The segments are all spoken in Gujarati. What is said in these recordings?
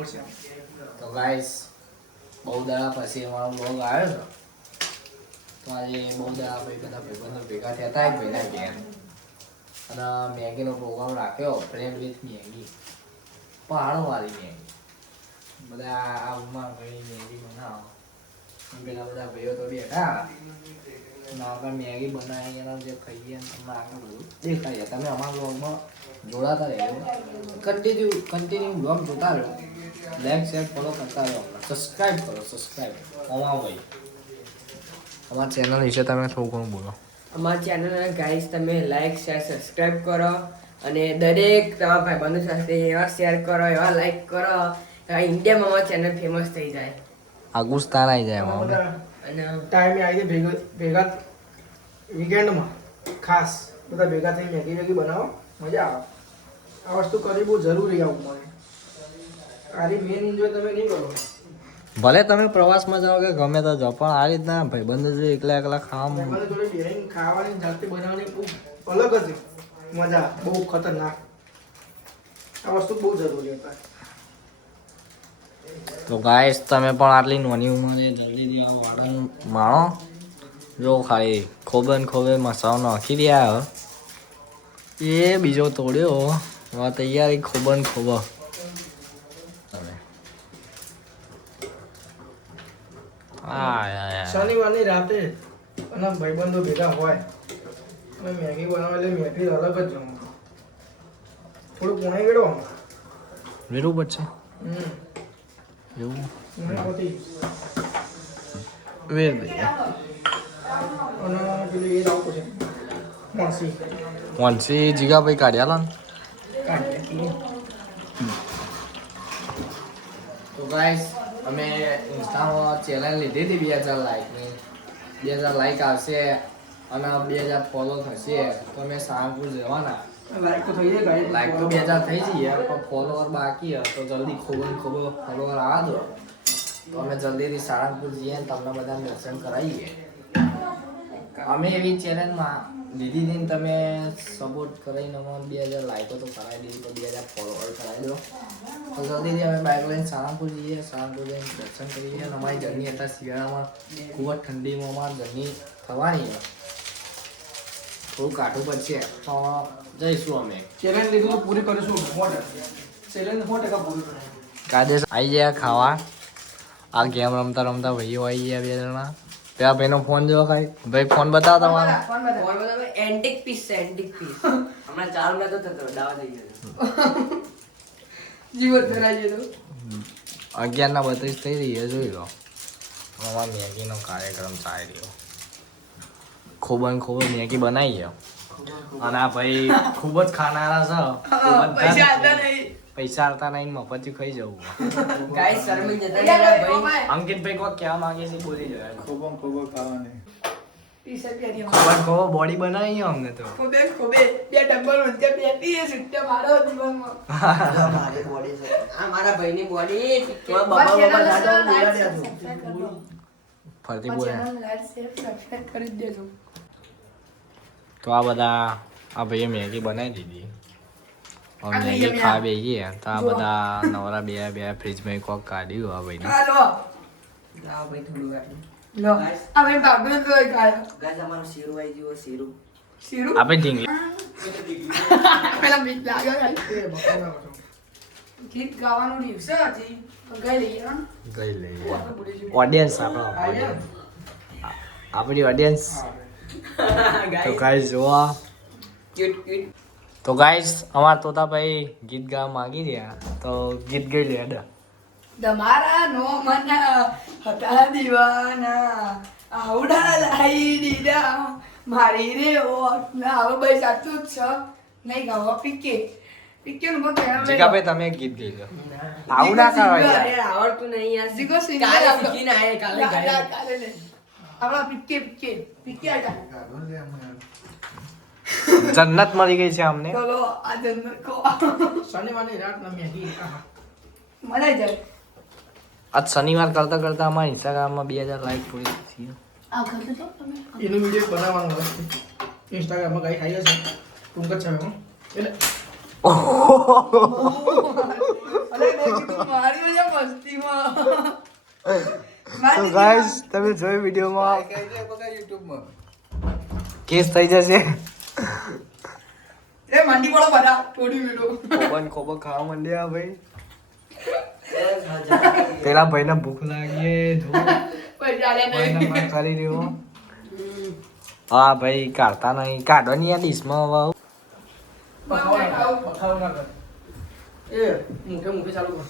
તો ગાઈસ બહુ દાડા પછી અમારો બ્લોગ આવ્યો તો આજે બહુ દાડા પછી બધા ભાઈબંધો ભેગા થયા હતા એક ભાઈના ઘેર અને મેગીનો પ્રોગ્રામ રાખ્યો ફ્રેન્ડ વિથ મેગી પહાડોવાળી મેગી બધા આ ઉમા ભાઈ મેગી બનાવો પેલા બધા ભાઈઓ તો બેઠા આગળ મેગી બનાવી એના જે ખાઈએ તમને આગળ બધું દેખાય તમે અમારા બ્લોગમાં જોડાતા રહેજો કન્ટિન્યુ બ્લોગ જોતા રહો લાઈક શેર ફોલો કરતા રહો સબસ્ક્રાઇબ કરો સબસ્ક્રાઇબ ભાઈ અમારી ચેનલ વિશે તમે થોડું ઘણું બોલો અમારી ચેનલને ગાઈસ તમે લાઈક શેર સબસ્ક્રાઇબ કરો અને દરેક તમારા ભાઈબંધો સાથે એવા શેર કરો એવા લાઈક કરો ઇન્ડિયામાં અમારી ચેનલ ફેમસ થઈ જાય આગું સ્થાન આવી જાય એમાં અને ટાઈમે આવી ભેગા વીકેન્ડમાં ખાસ બધા ભેગા થઈ મેગી બનાવો મજા આવે આ વસ્તુ કરવી બહુ જરૂરી આવું મને આરી મેન એન્જોય તમે નહીં કરો ભલે તમે પ્રવાસમાં જાઓ કે ગમે તો જાઓ પણ આ રીતના ભાઈબંધો જો એકલા એકલા ખાવા મને જોડે બેહીને ખાવાની જાતે બનાવવાની બહુ અલગ જ મજા બહુ ખતરનાક આ વસ્તુ બહુ જરૂરી છે તો ગાઈસ તમે પણ આટલી નાની ઉંમરે જલ્દીથી આ વાળન માણો જો ખાલી ખોબે મસાલો નાખી રહ્યા એ બીજો તોડ્યો હવે તૈયારી ખોબો તમે શનિવારની રાતે અને ભાઈબંધો ભેગા હોય અને મેગી બનાવે એટલે મેગી અલગ જ જમવું થોડું પોણે ગળવામાં બરોબર છે એવું પોણે હોતી વેર દઈએ અને પેલું એ લાવવું છે માસી વંશી જીગાભાઈ કાઢ્યા તો ગાઈસ અમે ઇન્સ્ટામાં ચેનલ લીધી હતી 2000 લાઈકની 2000 લાઈક આવશે અને 2000 ફોલો થશે તો અમે સારંગપુર જવાના લાઈક તો થઈ જાય લાઈક તો 2000 થઈ જઈએ પણ ફોલોવર બાકી તો જલ્દી ખોબો ફોલોવર આવવા દો તો અમે જલ્દીથી સારંગપુર જઈએ ને તમને બધા દર્શન કરાવીએ અમે એવી ચેનલમાં લીધી હતી તમે સપોર્ટ કરીને અમને 2000 લાઈકો તો કરાવી દીધી તો 2000 ફોલોવર કરાવી દો તો જલ્દીથી અમે બાઇક લઈને સારંગપુર જઈએ સારંગપુર જઈને દર્શન કરીએ અને અમારી જર્ની હતા શિયાળામાં ખૂબ જ ઠંડીમાં અમારી જર્ની થવાની થોડું કાઠું પડશે તો જઈશું અમે ચેલેન્જ લીધું તો પૂરી કરીશું 100% ચેલેન્જ 100% પૂરી કરીશું કાદેશ આવી ગયા ખાવા આ ગેમ રમતા ભાઈઓ આવી ગયા 2 જણા પેલા ભાઈનો ફોન જો ખાઈ ભાઈ ફોન બતાવો તમારો ફોન બતાવો એન્ટિક પીસ હમણાં 4 મિનિટ તો થતો દાવા થઈ ગયો જીવત ધરાઈ ગયો 11:32 થઈ રહી છે જોઈ લો અમારા મેગીનો કાર્યક્રમ ચાલી રહ્યો ખૂબ મેગી બનાવી છે અને આ ભાઈ ખૂબ જ ખાનારા છે પૈસા આવતા નહીં મફતથી ખાઈ જવું ગાઈસ શર્મી જતા ભાઈ અંકિતભાઈ કોઈ કહેવા માંગે છે બોલી જાય ખૂબ ખાવાની ખબર બોડી બનાવી છે અમને તો ખોબે બે ડબલ વચ્ચે બેઠી છે સુટ્ટા મારો દીવામાં મારી બોડી છે આ મારા ભાઈની બોડી તો બબા ફરતી બોલે કરી દેજો તો આ બધા આ ભાઈએ મેગી બનાવી દીધી હવે મેગી ખા બેહીએ તો આ બધા નવરા બે ફ્રીજમાં કોક કાઢ્યું આ ભાઈને હાલો લાવ ભાઈ થોડું કાઢી લો આ ભાઈ બાબુ તો ખાય ગાઈસ અમારો શીરો આવી ગયો શીરો આપણે ઢીંગલી પેલા મીઠ લાગે ગીત ગાવાનું દિવસે હતી તો ગઈ લઈએ હા ગઈ લઈએ ઓડિયન્સ આપણી ઓડિયન્સ તો ગાઈસ જોવા તો ગાઈસ અમાર તોતાભાઈ ગીત ગાવા માંગી રહ્યા તો ગીત ગઈ લે તમારા નો મના હતા દીવાના આવડા લાઈ દીધા મારી રે ઓટ ના હવે ભાઈ સાચું જ છે નહીં ગાવા પીકે નું બકે જીગાભાઈ તમે એક ગીત ગઈ લો આવું ના કરાય અરે આવડતું નહીં યાર જીગો સિંગ કાલે શીખીને આયે કાલે લે આપણા પીકે આજા જન્નત મળી ગઈ છે અમને ચલો આ જન્નત કો શનિવારની રાત ના મેગી મજા જાય આજ શનિવાર કરતા અમારા ઇન્સ્ટાગ્રામમાં 2000 લાઈક પૂરી થઈ આ કરતો છો તમે એનું વિડીયો બનાવવાનો હોય ઇન્સ્ટાગ્રામમાં ગાઈ ખાઈ હશે ટૂંક જ છે એટલે અરે મેગી તો મારી મસ્તીમાં તો ગાઈસ તમે જોઈ વિડીયોમાં કેસ થઈ જશે એ મંડી પડો બધા થોડી મીઠો ખોબન ખાવા માંડ્યા ભાઈ પેલા ભાઈને ભૂખ લાગી જો પૈસા લે ભાઈને માર કરી રહ્યો હા ભાઈ કાઢતા નહીં કાઢવાની આ ડીશમાં હવે પખાવ ના કર એ મુખે ચાલુ કર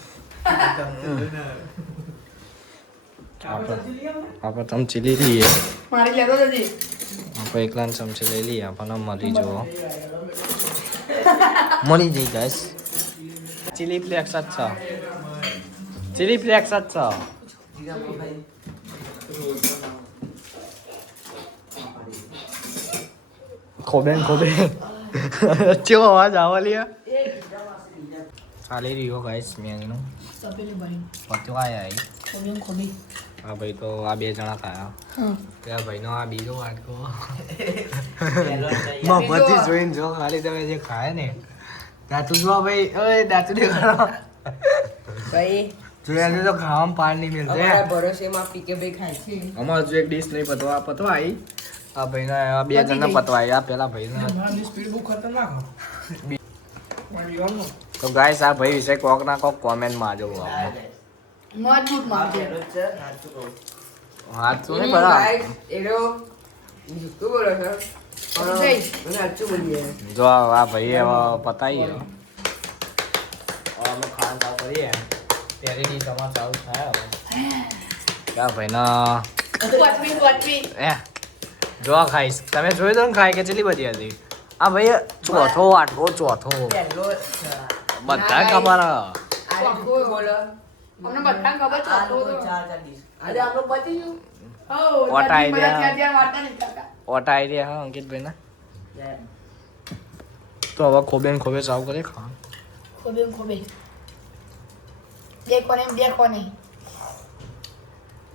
આપણે ચમચી લઈ લઈએ મારી લેતો જજી આપણે એકલા ચમચી લઈ લઈએ આપણને મળી જો મળી જઈ ગાઈસ ચીલી ફ્લેક્સ જ છે ચીલી ફ્લેક્સ જ છે ખોબેન ચેવો અવાજ આવા લ્યા ચાલી રહ્યો ગાઈસ મેંગનું તપેલી ભરી પત્યો આયા ખોબી હા ભાઈ તો આ બે જણા ખાયા ત્યાં ભાઈનો આ બીજો વાટકો મફતથી જોઈને જો ખાલી તમે જે ખાય ને દાંતું જો ભાઈ ઓય દાંતું દેખાડો ભાઈ જોયા તો ખાવામાં પાર નહીં મિલશે અમારા ભરોસેમાં પીકે ભાઈ ખાય છે અમાર જો એક ડીશ નહીં પતવા આવી આ ભાઈને આ બે જણને પતવા આવી આ પેલા ભાઈને સ્પીડ બહુ ખતરનાક તો ગાઈસ આ ભાઈ વિશે કોક ના કોક કોમેન્ટમાં આજો મજબૂત મારજે હાથ તો નહીં બરાબર એનો જુઠ્ઠું બોલો છો પણ મને સાચું બોલીએ જો આ ભાઈ હવે પતાવી ગયો અમે ખાન ચાલુ કરીએ પહેરીની તમારે ચાલુ થાય હવે આ ભાઈના વાચવી એ જો ખાઈશ તમે જોઈ દો ને ખાય કે ચેટલી બધી હતી આ ભાઈ ચોથો આઠો ચોથો પહેલો બધા ખબર આ જુઠ્ઠું બોલો અમને બધાને ખબર છે આ લોકો ચાર ડીશ આજે આપણો પતી ગયું What idea? વાર્તા નહીં કરતા ઓટા આઈડિયા હા અંકિતભાઈ ના તો હવે ખોબે ચાલુ કરીએ ખાવાનું ખોબે બે કોને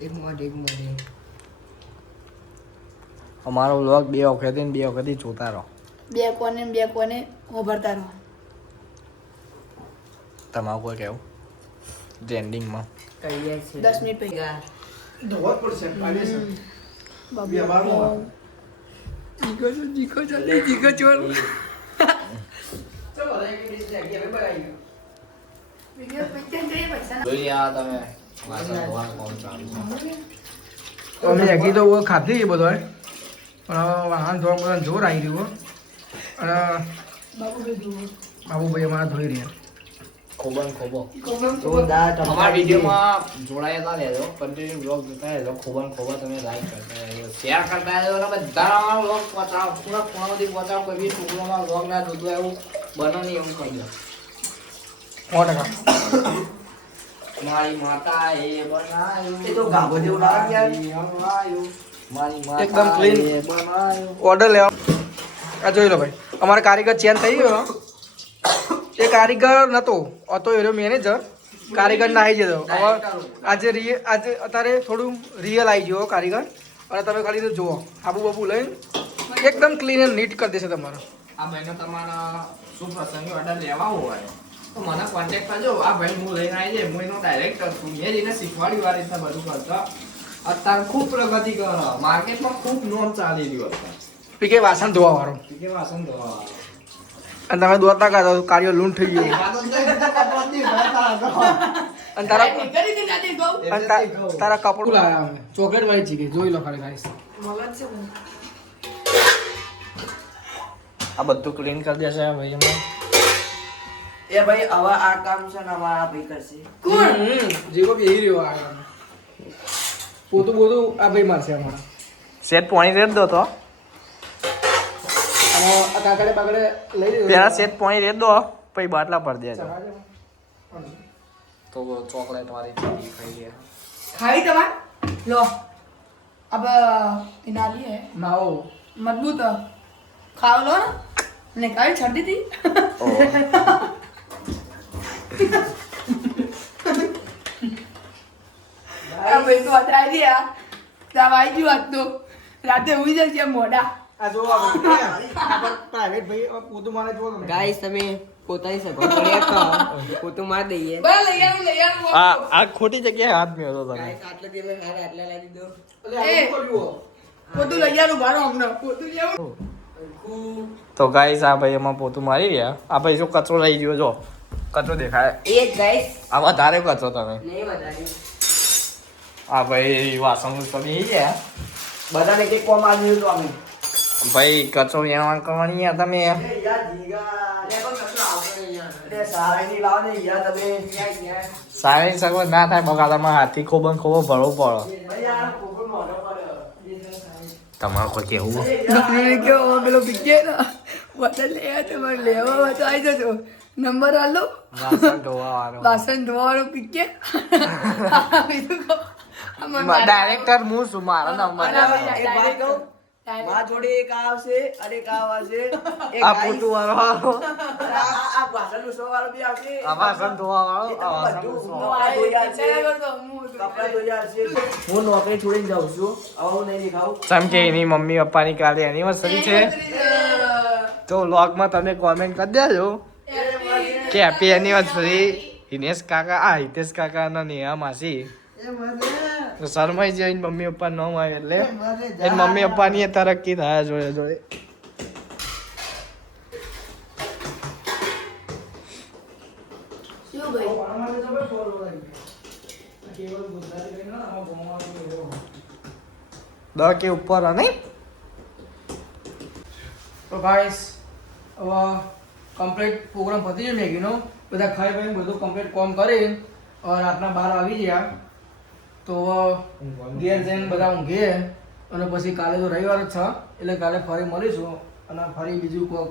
એક મોઢ અમારો વ્લોગ બે વખતે ને બે વખતે જોતા રહો બે કોને ઉભરતા રહો તમારું કોઈ કેવું ટ્રેન્ડિંગમાં કહીએ છે 10 મિનિટ પછી ધોવા પડશે જીકો ચોર જોઈ આ તમે વાસણ ધોવાનું કામ ચાલુ છે. અમે એકી તો ખાધી બધો પણ વાહન ધોવા બધા જોર આવી રહ્યું અને બાબુભાઈ અમારા ધોઈ રહ્યા ખોબો જોરદાર અમારા વિડીયોમાં જોડાયેલા રહેજો કન્ટિન્યુ બ્લોગ જોતા રહેજો ખોબા તમે લાઈક કરતા રહેજો શેર કરતા રહેજો અને બધા બ્લોગ પહોંચાડો પૂરા ખૂણામાંથી પહોંચાડો કોઈ બી ટુકડોમાં બ્લોગ ના જોતો એવું બનો નહીં એવું કહી દો 100%. મારી માતા એ બનાવ્યું એ તો ગાભો જેવું લાગે યાર. મારી માતા એકદમ clean. એ બનાવ્યું ઓર્ડર લેવા આ જોઈ લો ભાઈ અમારા કારીગર ચેન્જ થઈ ગયો એ કારીગર નતો હતો એનો મેનેજર કારીગર ના આવી જતો હવે આજે અત્યારે થોડું રિયલ આવી ગયો કારીગર અને તમે ખાલી તો જુઓ બાબુ લઈને એકદમ ક્લીન એન્ડ નીટ કરી દેશે તમારો આ ભાઈનો તમારા શું પ્રસંગી ઓર્ડર લેવા હોય તો મને કોન્ટેક્ટ કરજો આ ભાઈ હું લઈને આવી જાય હું એનો ડાયરેક્ટર છું મેં જ એને શીખવાડ્યું આ રીતના બધું કરતો અત્યારે ખૂબ પ્રગતિ કરો માર્કેટમાં ખૂબ નોંધ ચાલી રહ્યું અત્યારે પીકે વાસણ ધોવા વાળો કે વાસણ ધોવા અને તમે દોડતા કાઢો કાર્યો લૂંટ થઈ ગયું અને તારા તારા કપડું લાવ્યા અમે ચોકલેટ વાળી ચીકી જોઈ લો ખાલી ગાઈસ આ બધું ક્લીન કરી દેશે ભાઈ અમે એ ભાઈ હવે આ કામ છે ને અમારા ભાઈ કરશે જીવો બેહી રહ્યો આ પોતું બોતું આ ભાઈ મારશે અમારા સેટ પોણી રેટ દો તો અને આ કાકડે બાકડે લઈ લીધો પેલા સેટ પોણી રેટ દો પછી બાટલા પર દેજો તો ચોકલેટ વાળી ચીકી ખાઈ ગયા ખાવી તમાર લો अब इनाली है માવો मजबूत खाओ लो ना निकाल छड़ दी थी अब तो बता दिया दवाई की बात तो राते हुई जल मोड़ा આ જો આ પ્રાઇવેટ ભાઈ પોતું મારે જો તમે ગાઈસ તમે પોતાની સગવડ કરી આપો. પોતું માર દઈએ. બરાબર, લઈ આવું. આ ખોટી જગ્યાએ હાથ મેળવો તમે ગાઈસ, આટલો દિવસ હાર આટલા લાવી દીધો. એટલે આવું કર્યું. પોતું લઈ આવું, બારો હમણાં. પોતું લઈ આવું. તો ગાઈસ આ ભાઈ એમાં પોતું મારી રહ્યા. આ ભાઈ જો કચરો લઈ ગયો જો કચરો દેખાય. એ જ ગાઈસ, આ વધારે કચરો તમે. નહીં વધાર્યું. આ ભાઈ વાસણ તો બેસી ગયા. બધાને કંઈક કોમ આવ્યું તો અમે ભાઈ કચરો વ્યવહાર કરવાની યાર તમે. યાર જીગા લે પણ કશું આવતો નહીં યાર. અરે સારાની લાવો ને યાર તમે યાર. સારી સગવડ ના થાય બગાડામાં હાથી ખોબો ભરવો પડે. ભાઈ યાર કોકો મોઢો પડ્યો તમારું કોઈ કેવું ડોક્ટરે કેવો પેલો પીકે ને વતન લેવા તમારે લેવા હોય તો આવી જજો. નંબર આલો. વાસણ ધોવા વાળો વાસણ ધોવાનો પીકે. બીજું કહો. ડાયરેક્ટર હું છું મારો નંબર એક વાત કહું મારા જોડે એક આવશે અને એક આવશે એક આ પોતું વાળો આ વાસણનું સો વાળો બી આવશે આ વાસણ ધોવા વાળો આ વાસણ ધોવા કપડા ધોઈ આવશે હું નોકરી છોડીને જાઉં છું હવે હું નહીં દેખાવું જેમ કે એની મમ્મી પપ્પાની કાલે એનિવર્સરી છે તો વ્લોગમાં તમે કોમેન્ટ કરી દેજો કે હેપી એનિવર્સરી હિનેશ કાકા હિતેશ કાકા અને નેહા માસી તો શરમાઈ જાય એની મમ્મી પપ્પા ન આવે એટલે એની મમ્મી પપ્પાની એ તરક્કી થાય જોડે જોડે. શું ભાઈ? દસ કે ઉપર નહીં તો ગાઈસ હવે કમ્પ્લીટ પ્રોગ્રામ પતી ગયો મેગીનો બધા ખાઈ પાઈને બધું કમ્પ્લીટ કોમ કરી રાતના 12 આવી ગયા તો ઘેર જઈને બધા ઊંઘીએ અને પછી કાલે તો રવિવાર જ છે એટલે કાલે ફરી મળીશું અને ફરી બીજું કોઈક